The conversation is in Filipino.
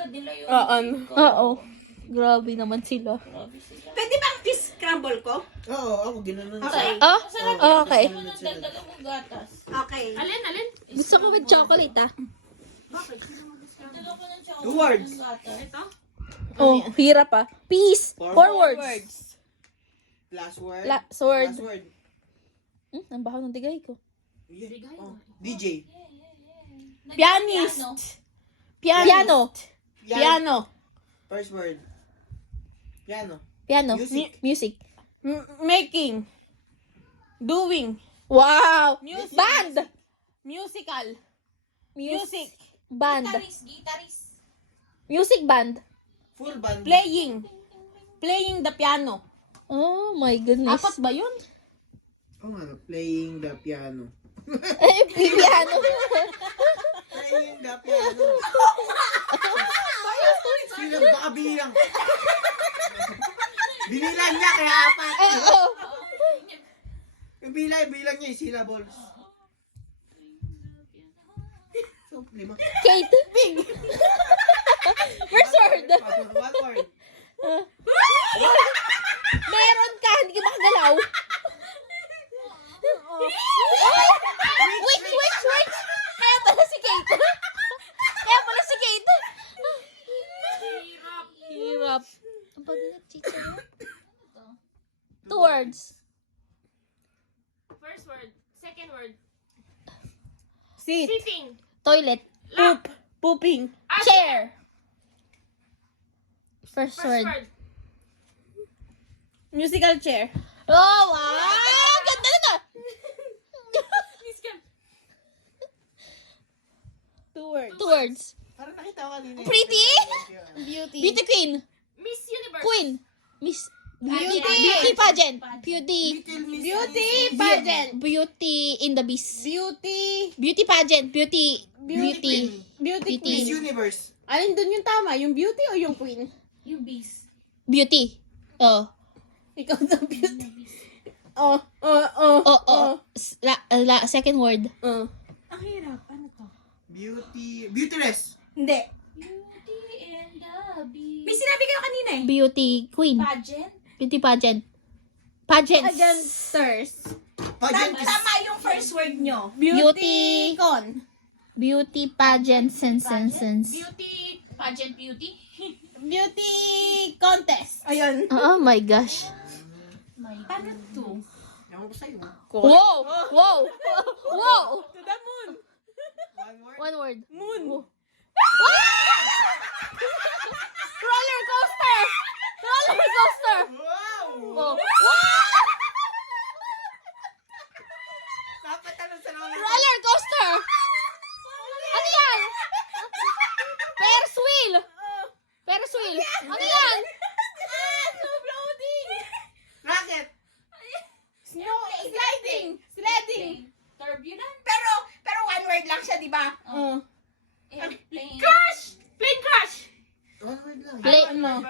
agad nila yun. Oo. Grabe naman sila. Pwede bang i-scramble ko? Oo, ako ginanon. Okay. Oh? Okay. Dagdagan mo gatas. Okay. Alin? Gusto ko with chocolate, ah. Dagdagan ko ng chocolate. 2 words. ng gatas. Ito? Oh, hirap, ah. Peace. 4 words. Last word. Last word. Last word. Ang baho ng tigay ko. Yeah. Oh. DJ. Pianist. Piano. First word. Piano. Music. Music. Making. Doing. Wow. Music. Band. Musical. Music. Band. Guitarist. Music band. Full band. Playing. Playing the piano. Oh my goodness. 4 ba yun? Oh nga, playing the piano. Piano. Playing the piano. Sila baka bilang. Binilang niya kaya 4. Oo. Yung bilang niya yung syllables. So, 5. Kate. Big. First word. One word. Meron ka. Hindi ka makagalaw. Wait. Kaya pala si Kate. Hirap. Ang paglalat, teacher. 2 words. First word. Second word. Sit. Sitting. Toilet. Pooping. Chair. First First word. word. Musical chair. Oh, wow! Ganda na! 2 words. 2 words. Parang nakita ko kanina. Pretty? Beauty. Beauty queen. Miss Universe. Queen. Miss. Beauty. Beauty pageant. Beauty. Beauty pageant. Beauty in the beast. Beauty. Beauty pageant. Beauty. Beauty. Beauty Beauty. Miss queen. Universe. Alin dun yung tama? Yung beauty o yung queen? Yung beast. Beauty. Oh. Ikaw sa beauty. Oh. Second word. Ang hirap. Ano to? Beautyless. Hindi. Beauty and the Beast. May sinabi kayo kanina eh. Beauty queen. Pageant. Beauty pageant. Pageants. Againsters. Pageant. Tama yung first word nyo. Beauty. Con. Beauty pageant. Sense. Beauty. Pageant beauty. Beauty contest. Ayun. Oh my gosh. Paano to? Ewan ko sa'yo. Wow! To the moon. One word. 1 word. Moon. Roller coaster! Wow! Oh. Dapat tanong sa mga Roller coaster! Ano yan? Ferris wheel! Ano yan? Rocket. Snow. Sliding. Sledding. Turbulent. Pero one word lang siya, di ba? Airplane. Crash. Plane crash. One word lang. Play. Ano?